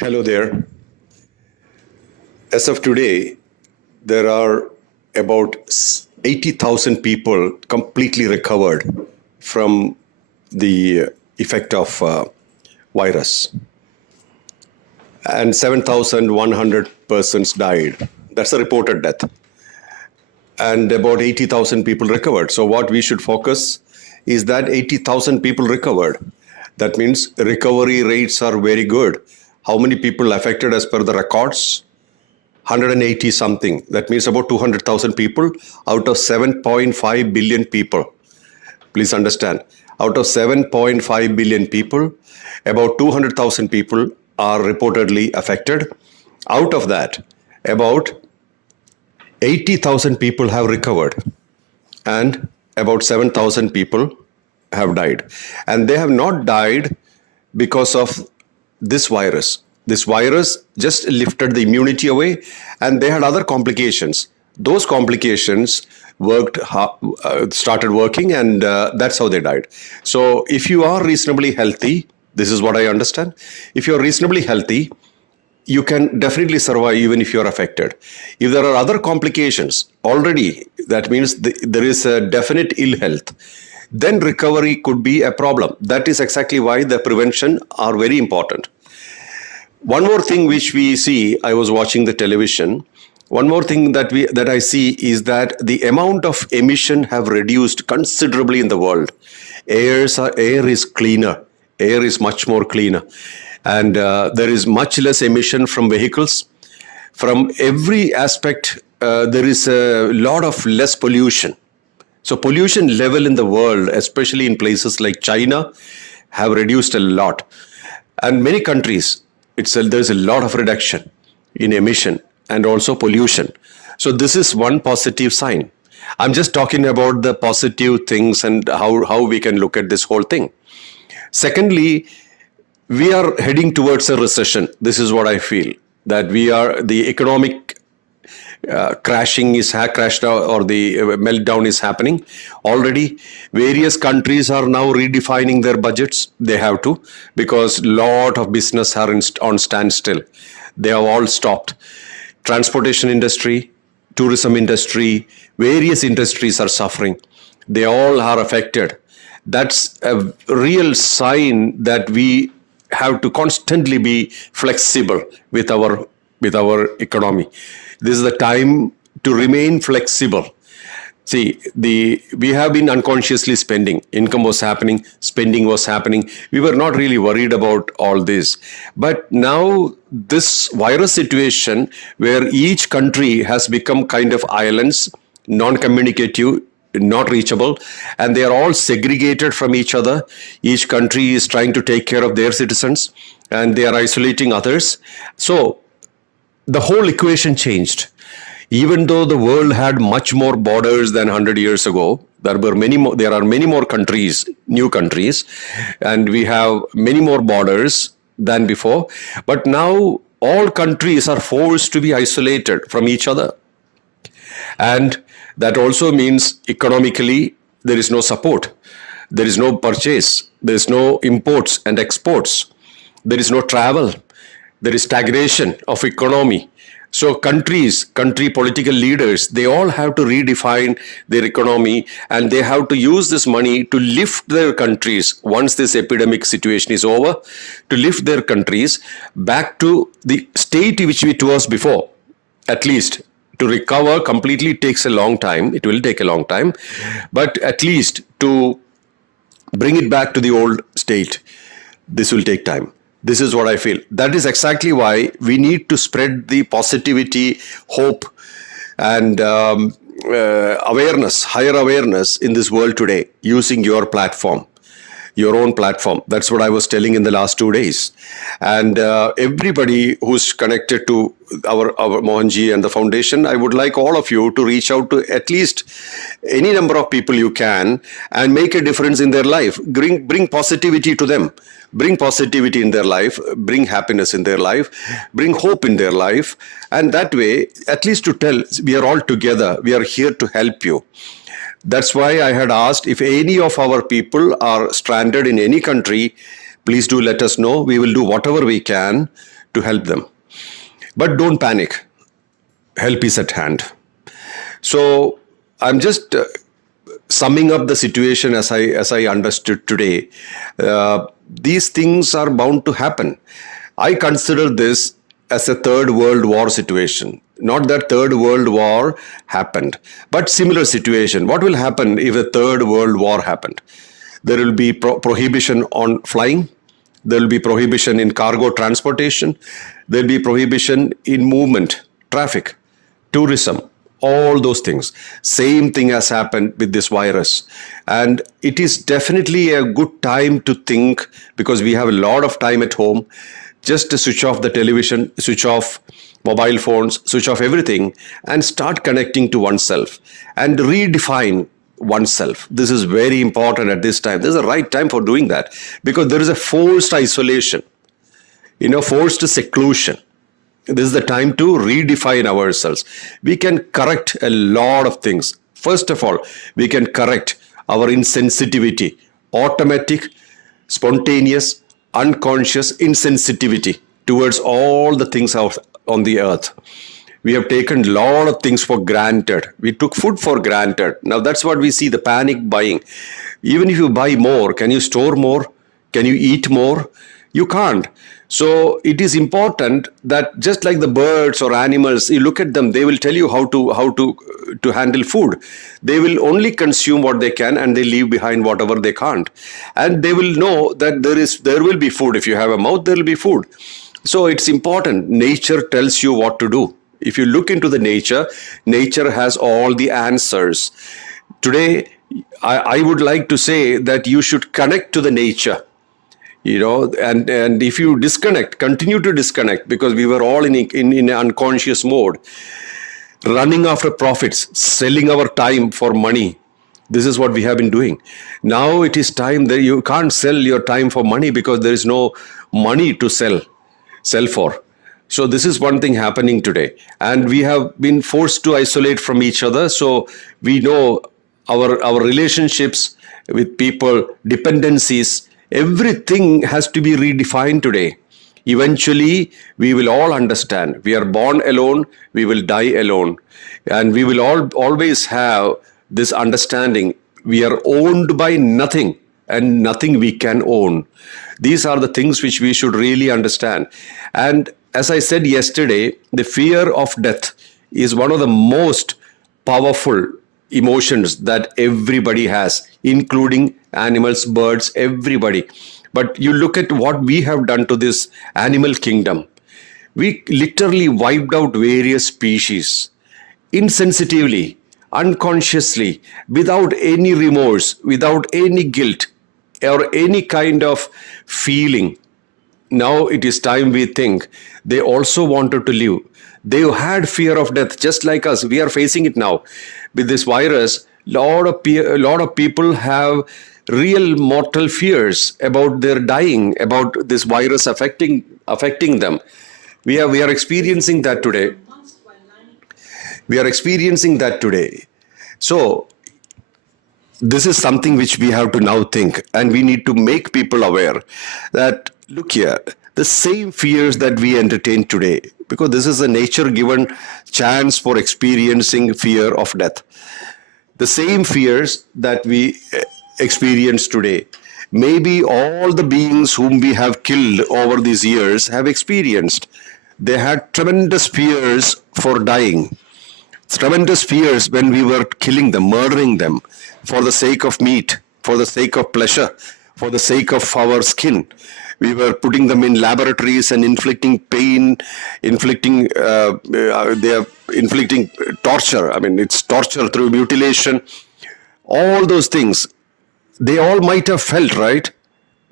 Hello there. As of today, there are about 80,000 people completely recovered from the effect of virus, and 7,100 persons died. That's a reported death. And about 80,000 people recovered. So what we should focus is that 80,000 people recovered. That means recovery rates are very good. How many people affected as per the records? 180 something. That means about 200,000 people out of 7.5 billion people. Please understand, out of 7.5 billion people, about 200,000 people are reportedly affected. Out of that, about 80,000 people have recovered and about 7,000 people have died. And they have not died because of this virus. This virus just lifted the immunity away and they had other complications. Those complications started working, and that's how they died. So if you are reasonably healthy, this is what I understand. If you're reasonably healthy, you can definitely survive even if you're affected. If there are other complications already, that means there is a definite ill health, then recovery could be a problem. That is exactly why the prevention are very important. One more thing which we see, I was watching the television, one more thing that I see is that the amount of emission have reduced considerably in the world. Air is cleaner. Air is much more cleaner. And there is much less emission from vehicles. From every aspect, there is a lot of less pollution. So pollution level in the world, especially in places like China, have reduced a lot. And many countries, there's a lot of reduction in emission and also pollution. So this is one positive sign. I'm just talking about the positive things and how we can look at this whole thing. Secondly, we are heading towards a recession. This is what I feel, that the economic crashing is crashed out, or the meltdown is happening already. Various countries are now redefining their budgets. They have to, because a lot of business are on standstill. They have all stopped. Transportation industry, tourism industry, various industries are suffering. They all are affected. That's a real sign that we have to constantly be flexible with our economy. This is the time to remain flexible. See, we have been unconsciously spending. Income was happening, spending was happening. We were not really worried about all this. But now this virus situation, where each country has become kind of islands, non-communicative, not reachable, and they are all segregated from each other. Each country is trying to take care of their citizens and they are isolating others. So the whole equation changed. Even though the world had much more borders than 100 years ago, there are many more countries, new countries, and we have many more borders than before. But now all countries are forced to be isolated from each other. And that also means economically there is no support. There is no purchase. There is no imports and exports. There is no travel. There is stagnation of economy. So country political leaders, they all have to redefine their economy, and they have to use this money to lift their countries once this epidemic situation is over, to lift their countries back to the state which it was before. At least to recover completely takes a long time. It will take a long time, but at least to bring it back to the old state, this will take time. This is what I feel. That is exactly why we need to spread the positivity, hope, and awareness, higher awareness in this world today, using your platform, your own platform. That's what I was telling in the last 2 days. And everybody who's connected to our Mohanji and the foundation, I would like all of you to reach out to at least any number of people you can and make a difference in their life. Bring positivity to them. Bring positivity in their life, bring happiness in their life, bring hope in their life. And that way, at least to tell, we are all together. We are here to help you. That's why I had asked, if any of our people are stranded in any country, please do let us know. We will do whatever we can to help them. But don't panic. Help is at hand. So I'm just summing up the situation as I understood today. These things are bound to happen. I consider this as a third world war situation. Not that third world war happened, but similar situation. What will happen if a third world war happened? There will be prohibition on flying. There will be prohibition in cargo transportation. There will be prohibition in movement, traffic, tourism, all those things. Same thing has happened with this virus. And it is definitely a good time to think, because we have a lot of time at home, just to switch off the television, switch off mobile phones, switch off everything, and start connecting to oneself and redefine oneself. This is very important at this time. This is the right time for doing that, because there is a forced isolation, forced seclusion. This is the time to redefine ourselves. We can correct a lot of things. First of all, we can correct our insensitivity, automatic, spontaneous, unconscious insensitivity towards all the things on the earth. We have taken a lot of things for granted. We took food for granted. Now that's what we see, the panic buying. Even if you buy more, can you store more? Can you eat more? You can't. So it is important that just like the birds or animals, you look at them, they will tell you how to handle food. They will only consume what they can, and they leave behind whatever they can't. And they will know that there will be food. If you have a mouth, there will be food. So it's important. Nature tells you what to do. If you look into the nature has all the answers. Today, I would like to say that you should connect to the nature. And if you disconnect, continue to disconnect, because we were all in an unconscious mode, running after profits, selling our time for money. This is what we have been doing. Now it is time that you can't sell your time for money, because there is no money to sell for. So this is one thing happening today. And we have been forced to isolate from each other. So we know our relationships with people, dependencies, everything has to be redefined today. Eventually, we will all understand. We are born alone, we will die alone. And we will always have this understanding. We are owned by nothing, and nothing we can own. These are the things which we should really understand. And as I said yesterday, the fear of death is one of the most powerful emotions that everybody has, including animals, birds, everybody. But you look at what we have done to this animal kingdom. We literally wiped out various species insensitively, unconsciously, without any remorse, without any guilt or any kind of feeling. Now it is time we think. They also wanted to live. They had fear of death, just like us. We are facing it now. With this virus, a lot of people have real mortal fears about their dying, about this virus affecting them. We are experiencing that today. So this is something which we have to now think, and we need to make people aware that, look here, the same fears that we entertain today, because this is a nature-given chance for experiencing fear of death. The same fears that we experience today, maybe all the beings whom we have killed over these years have experienced. They had tremendous fears for dying, tremendous fears when we were killing them, murdering them for the sake of meat, for the sake of pleasure, for the sake of our skin. We were putting them in laboratories and inflicting pain, inflicting torture. I mean, it's torture through mutilation. All those things, they all might have felt, right?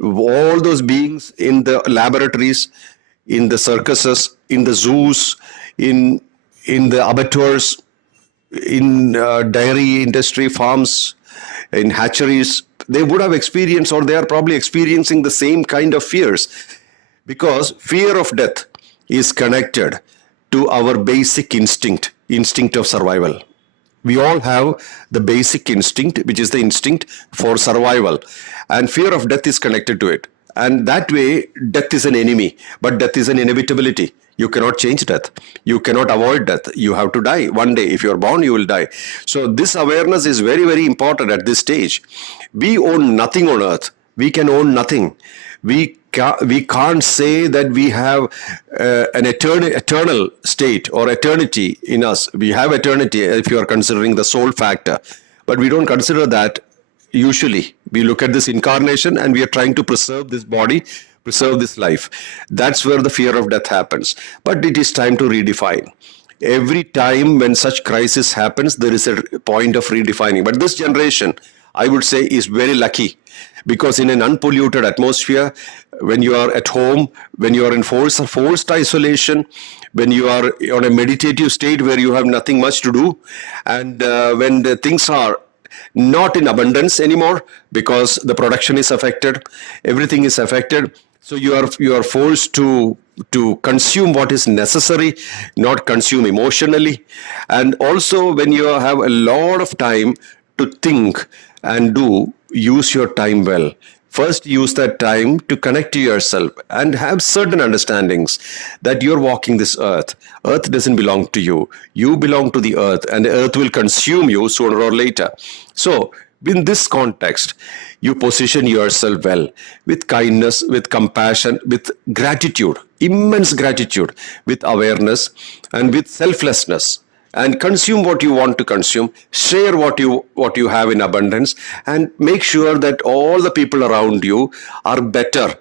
All those beings in the laboratories, in the circuses, in the zoos, in the abattoirs, in dairy industry farms, in hatcheries, they would have experienced, or they are probably experiencing the same kind of fears, because fear of death is connected to our basic instinct of survival. We all have the basic instinct, which is the instinct for survival, and fear of death is connected to it. And that way, death is an enemy, but death is an inevitability. You cannot change death. You cannot avoid death. You have to die. One day, if you're born, you will die. So this awareness is very, very important at this stage. We own nothing on earth. We can own nothing. We can't say that we have an eternal state or eternity in us. We have eternity if you are considering the soul factor. But we don't consider that usually. We look at this incarnation and we are trying to preserve this body, preserve this life. That's where the fear of death happens. But it is time to redefine. Every time when such crisis happens, there is a point of redefining. But this generation, I would say, is very lucky, because in an unpolluted atmosphere, when you are at home, when you are in forced isolation, when you are on a meditative state where you have nothing much to do, and when the things are not in abundance anymore because the production is affected, everything is affected. So you are forced to consume what is necessary, not consume emotionally. And also when you have a lot of time to think and use your time well. First, use that time to connect to yourself and have certain understandings that you're walking this earth. Earth doesn't belong to you. You belong to the earth, and the earth will consume you sooner or later. So, in this context, you position yourself well with kindness, with compassion, with gratitude, immense gratitude, with awareness, and with selflessness. And consume what you want to consume, share what you have in abundance, and make sure that all the people around you are better,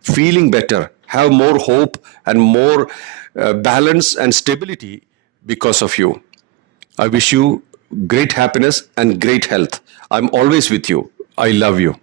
feeling better, have more hope and more balance and stability because of you. I wish you great happiness and great health. I'm always with you. I love you.